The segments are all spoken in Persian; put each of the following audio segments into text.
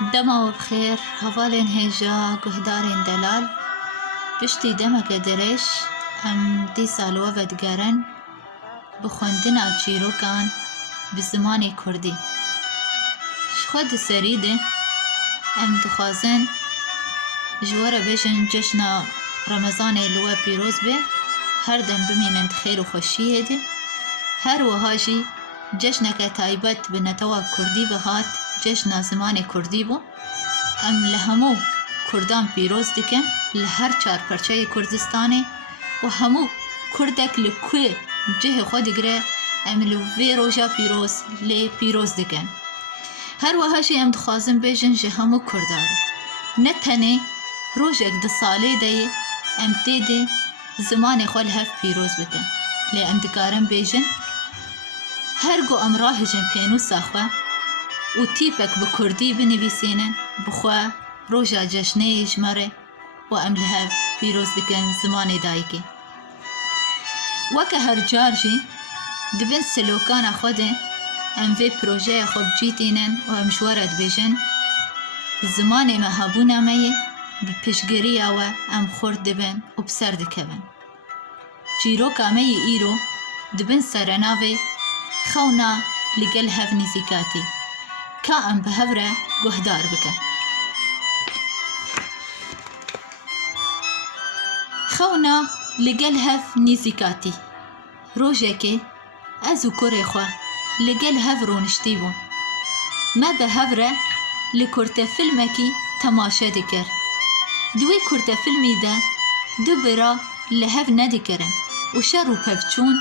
دما بخير هفالين هيجا قهدارين دلال بشتي دمك درش ام دي سال وفد قرن بخوندنا چیروکان بزمانی کردی شخود سریده ام دخوازن جوار بجن جشن رمضان لوا پیروز به هر دم بمینند خیر و خوشی هده هر وهاجی جشنك تایبت بنتوا کردی و هات جشن زمان کردی بو ام لهمو کردان پیروز دکن لهر چار پرچه کردستانی و همو کردک لکوی جه خود گره ام لوی روژا پیروز لی پیروز دکن هر وهاشی ام دخوازم بیجن جه همو کردار نتنه روژک ده ساله ده ام تیده زمان خود هف پیروز بکن لی ام دکارم بیجن هرگو ام راهجن پینو ساخوه و تیپک بکردی بنویسینن بخواه روژا جشنه جمره و ام لهف پیروز دکن زمان دایکی وکه هر جارجی دبن سلوکان خوده ام وی پروژه خوب جیتینن و ام شورد بیجن زمان مهابونا میه بپشگری و ام خورد دبن و بسر دکبن چیروکا میه ایرو دبن سرناوه خونا لگل هف نزیکاتی که ام بهوره گهدار بکن خونا لگل هف نزیکاتی روژه که ازو کره خواه لگل هف رونشتی بون ما بهوره لکرت فیلمکی تماشه دکر دوی کرت فیلمی ده دو برا لهف ندکرن و شر و پفچون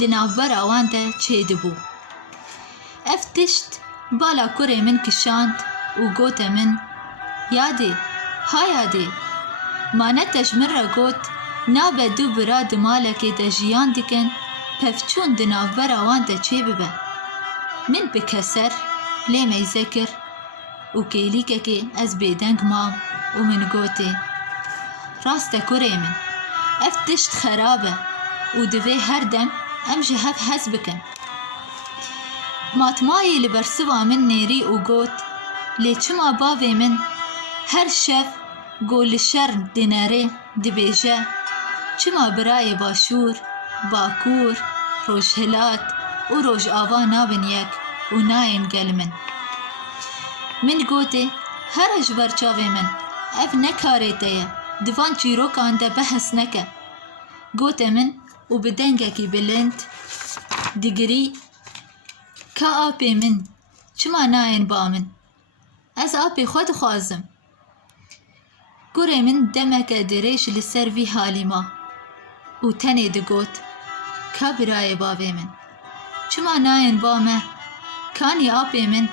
دنافبر آوان ده چه دبو افتشت بالا کره من کشاند و گوت من یاده ها یاده مانتش من را گوت نابه دو برا دمالک ده جیان دکن پفچون دنافبر آوان ده چه ببه من بکسر لیمی ذکر و کیلیکه که از بیدنگ مام و من گوته راست کره من افتشت خرابه و دوی هر دم ام جهف هز بکن ماتمایی لبرسوا من نیری و گوت لی چما باوی من هر شف گول شر دیناره دبیجه چما برای باشور باکور روش هلات و روش آوا نابن یک و ناین گل من گوته هر اجبر چاوی من اف نکاره تیه دوان چیروکان ده بحث نکه گوته من و بدنگکی بلند دیگری که آپی من چما ناین با من از آپی خود خوازم گره من دمک دریش لسر وی حالی ما و تنی دگوت که برای باوی من چما ناین با ما کانی آپی من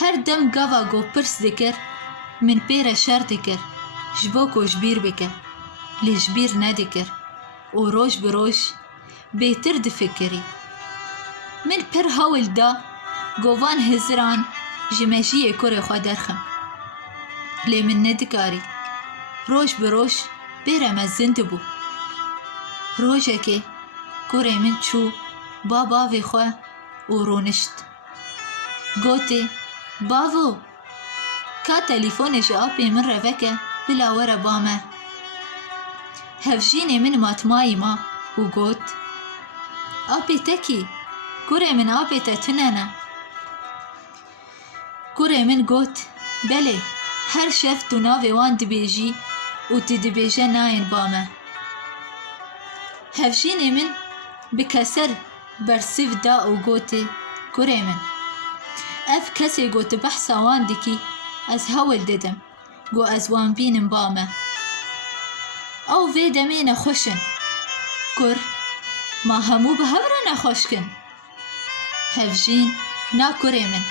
هر دم گوا گو پرس دکر من پیر شر دکر جبو کو جبیر بکر لی جبیر ندکر و روش بروش بهتر دفکری من پر هاول دا گوان هزران جمجی کره خوا درخم لی من ندکاری روش بروش بیرم از زنده بو روشه که کره من چو باوی خوا و رونشت گوته باوو که تلیفونش آپی من روکه بلاوره بامه هفجین من ماتمایی ما و گوت آپی تکی کره من آپی تتننه کره من گوت بله هر شف تو ناوی وان دبیجی و تدبیجه ناین بامه هفجین من بکسر برسیف دا و گوته کره من اف کسی گوت بحثا وان دکی از هول ددم گو از وان بینم بامه او وی دمین خوشن کر ما همو به هوره نخوشکن هفجین نا کره من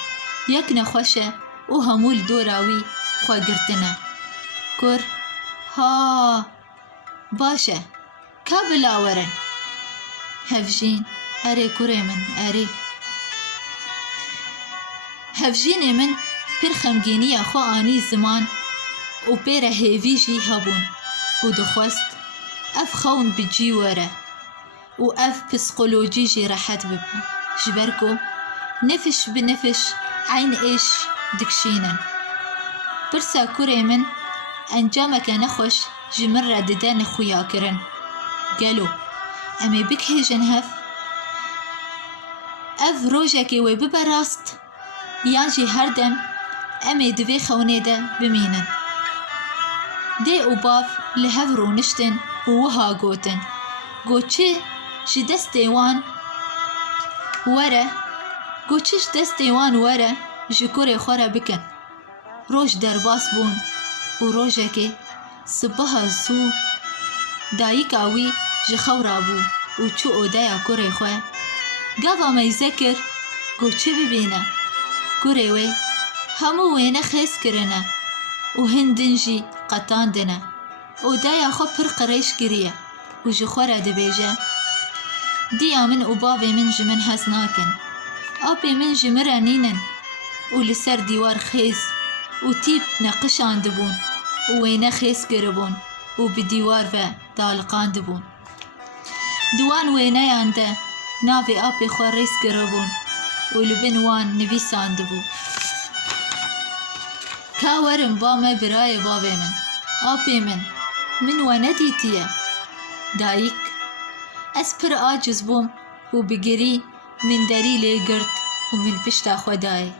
یک نخوشه و همول دوراوی خواه گرتنه کر ها باشه که بلاورن هفجین اره کره من اره هفجین من پر خمگینی خواه آنی زمان و پر هیوی جی هبون و دخواست اف خون بجی وره و اف پسیکولوژی جی راحت ببن جبرکو نفش بنفش عین ايش دکشینن. پرسا کوڕێ من ئەنجامەکە نەخۆش ji min re dide nexuyakirin. Gelo, em ê bikhêjin hev? Ev rojekê wê bibe rast, yan jî her dem em ê di vê xewnê de bimînin. Dê û bav li hev rûniştin û wiha gotin. Got çi ji destê wan were, got çi ji destê wan were ji kurê xwe re bikin. Roj derbas bûn û rojekê sibaha zû dayîka wî ji xewra bû û çû odeya kurê xwe. Gava meyze kir, got çi bibîne? Kurê wê hemû wêne xêz kirine û hin din jî qetandine. Odeya xwe pir qirêj kiriye û ji xwe re dibêje: Diya min û bavê min ji min hez nakin. Apê min ji min re nînin û li ser dîwar xêz û tîp neqişan dibûn û wêne xêz kiribûn û bi dîwar ve daliqan dibûn. Di wan wêneyan de navê apê xwe rêz kiribûn û li bin wan nivîsan dibû. Ka werin ba me birayê bavê min. Apê min, min we nedîtiye. Dayîk: Ez pir aciz bûm û bi girî min derî lê girt û min pişta xwe dayê.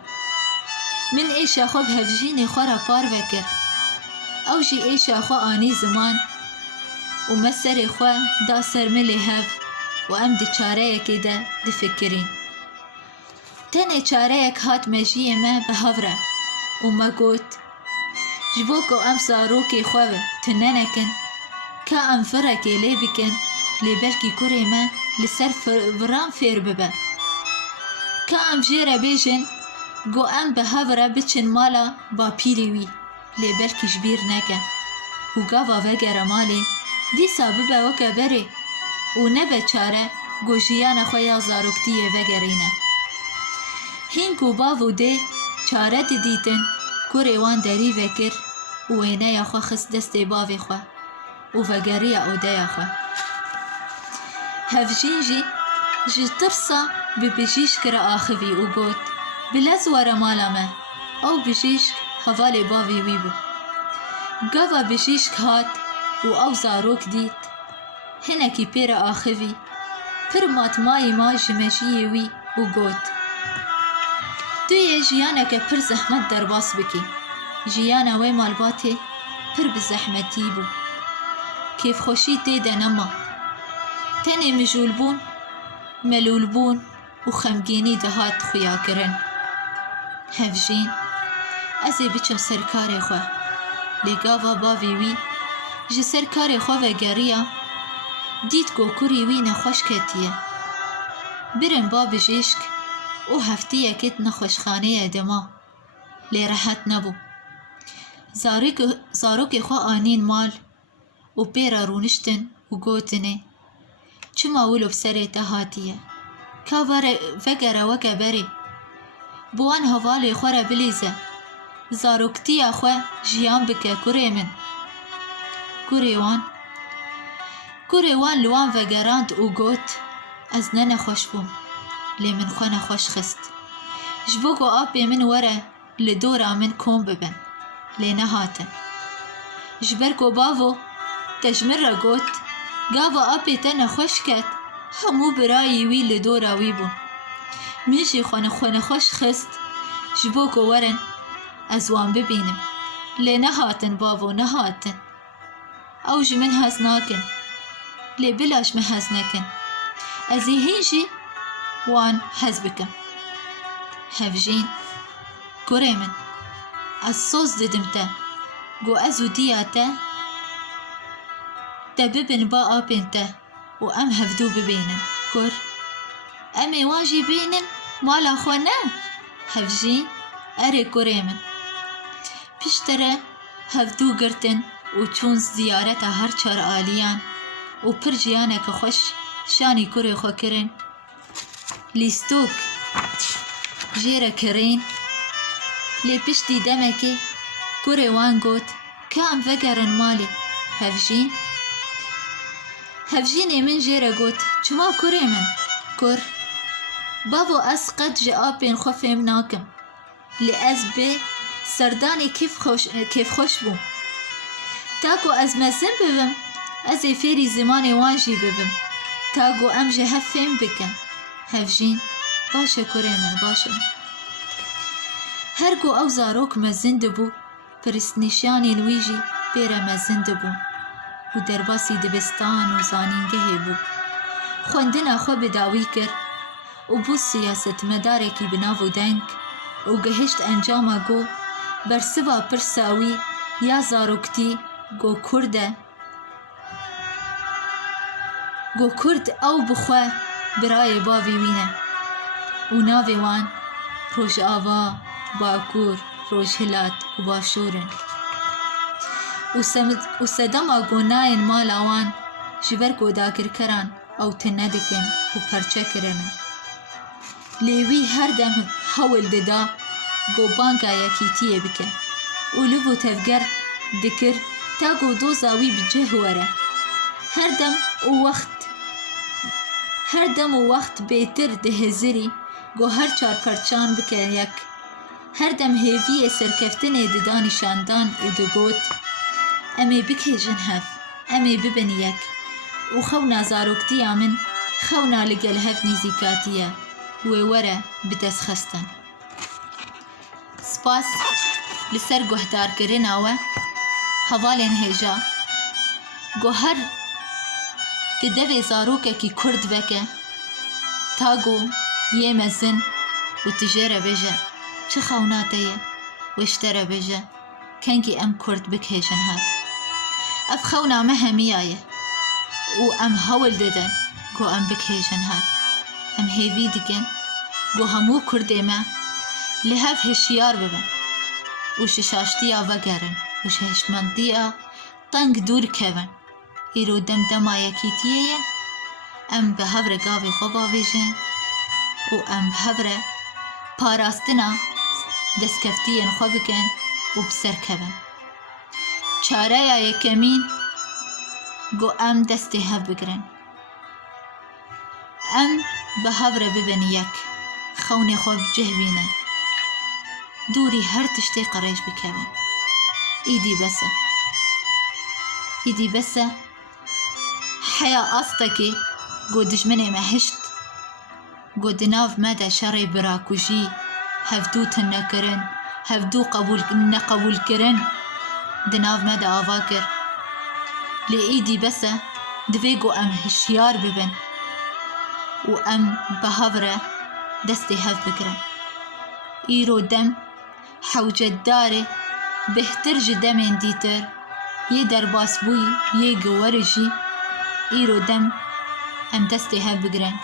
Min êşa xwe bi hevjînê xwe re par vekir. Ew jî êşa xwe anî ziman û me serê xwe da ser me lê hev û em di çareyekê de difikirîn. Tenê çareyek hat mejiyê me bi hev re û me got: Ji bo ku em zarokê xwe tune nekin, ka em firekê lê bikin lê belkî kurê me li ser viran fêr bibe. Ka em jê re bêjin got em bi hev re biçin mala bapîrê wî lê belkî ji bîr neke û gava vegere malê dîsa bibe weke berê û nebe çare got jiyana xwe ya zaroktiyê vegerîne. Hîn ku bav û dê çare didîtin, kurê wan derî vekir û wêneya xwe xist destê bavê xwe û vegeriya odeya xwe. Hevjîn jî ji tirsa bi bijîşk re axivî û got: Bilez were mala me. Ew bijîşk hevalê bavê wî bû. Gava bijîşk hat û ew zarok dît, hinekî pê re axivî, pir matmayî ma ji mejiyê wî û got: Tu yê jiyaneke pir zehmet derbas bikî. Jiyana wê malbatê pir bi zehmetî bû. Kêfxweşî tê de nema. Tenê mijûlbûn, melûlbûn û xemgînî dihat xuyakirin. Hevjîn: Ez ê biçim ser karê xwe. Lê gava bavê wî ji ser karê xwe vegeriya, dît ku kurî wî nexweş ketiye. Birin ba bijîşk û heftiyekê nexweşxaneyê dima, lê rehet nebû. Zarokê xwe anîn mal û pê re rûniştin û gotinê: Çima wilo bi serê te hatiye? Ka vegere weke berê. Bi wan hevalê xwe re bilîze. Zaroktiya xwe jiyan bike kurê min. Kurê wan li wan vegerand û got: Ez ne nexweş bûm, lê min xwe nexweş xist. Ji bo ku apê min were li dora min kom bibin, lê nehatin. Ji ber ku bavo te ji min re got: Gava apê te nexweş ket, hemû birayê wî li dora wî bûn. Min jî xwe nexweş xist ji bo ku werin ez wan bibînim, lê nehatin bavo, nehatin. Ew ji min hez nakin, lê bila ji me hez nekin. Ez ê hîn jî wan hez bikim. Hevjîn: Kurê min, ez soz didim te, got ez û diya te bibin ba apên te û em hevdû bibînin. Kur: Em ê wan jî bînin mala xwe ne? Hevjîn: Erê kurê min. Piştre re hevdû girtin û çûn ziyareta her çar aliyan û pir jiyaneke xweş şanî kurê xwe kirin. Lîstok jê re kirîn, lê piştî demekê kurê wan got: Ka em vegerin malê. Hevjînê min jê re got: Çima kurê min? Kur: Bavo ez qet ji apên xwe fêm nakim. لی ez bê serdanê kêf xweş bûm. Ta ku ez mezin bibim, ez ê fêrî zimanê wan jî bibim, ta ku em ji hev fêm bikin. Hev jîn baş e kurê min, baş e. Her ku ew zarok mezin dibû, pirîstnîşanên wî jî pê re mezin dibûn û derbasî dibistan û zanîngehê bû. Xwendina xwe bi dawî kir û bû siyasetmedarekî bi nav û deng û gihîşt encama got bersiva pirsa wî ya zaroktî got Kurd e. Got Kurd ew bi xwe birayê bavê wî ne û navê wan Rojava, Bakur, Rojhilat û Başûr in. û sedema got nayên mala wan ji ber ku dagirkeran ew tune nedikin û perçe kirinin. Lê wî her dem hewil dida got banga yekîtiyê bike û liv û tevger dikir ta got doza wî bi cih were. Her dem û wext bêtir dihezirî got her çar perçan bike yek. Her dem hêviyê serkeftinê dida nîşandan û digot em ê bikêjin hev, em ê bibin yek û xewna zaroktiya min xewna li gel hev nîzîkatî ye wê were bi destxistin. Spas li ser guhdarkirina we, hevalên hêja. Got her ki devê zarokekî Kurd veke, ta got yê mezin û tu jê re bêje çi xewna te ye, wê ji te re bêje kengî em Kurd bikêjin hev. Ev xewna me hemiya ye û em hewil didin got em bikêjin hev. Em hêvî dikin got hemû Kurdê me li hev hişyar bibin û ji şaştiya vegerin û ji hişmendiya teng dûr kevin. Îro demdema yekîtiyê ye, em bi hev re gavê xwe bavêjin û em bi hev re parastina destkeftiyên xwe bikin û bi ser kevin. Çareya yekemîn got em destê hev bigirin. Em bi hev re bibin yek, xewnê xwe bi cih bînin, dûrî her tiştê qirêj bikevin. Îdî bes e. Îdî bes e heya astekê got dijminê me hişt, got di nav me de şerê birakujî, hevdû tunekirin, hevdû neqebûlkirin di nav me de ava kir. Lê îdî bes e divê got em hişyar bibin û em bi hev re destê hev bigirin. Îro dem hewcetdarê bêhtir ji demên dîtir, yê derbasbûyî yê giwerî jî. Îro dem em destê hev bigirin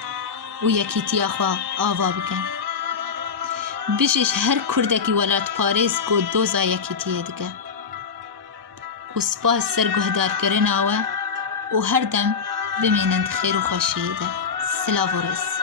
û yekîtiya xwe ava bikin. Bijî her Kurdekî welatparêz got doza yekîtiyê dike. û spas ser guhdarkirina we û her dem bimînin di xêr û xweşiyê de. Silav û rêz.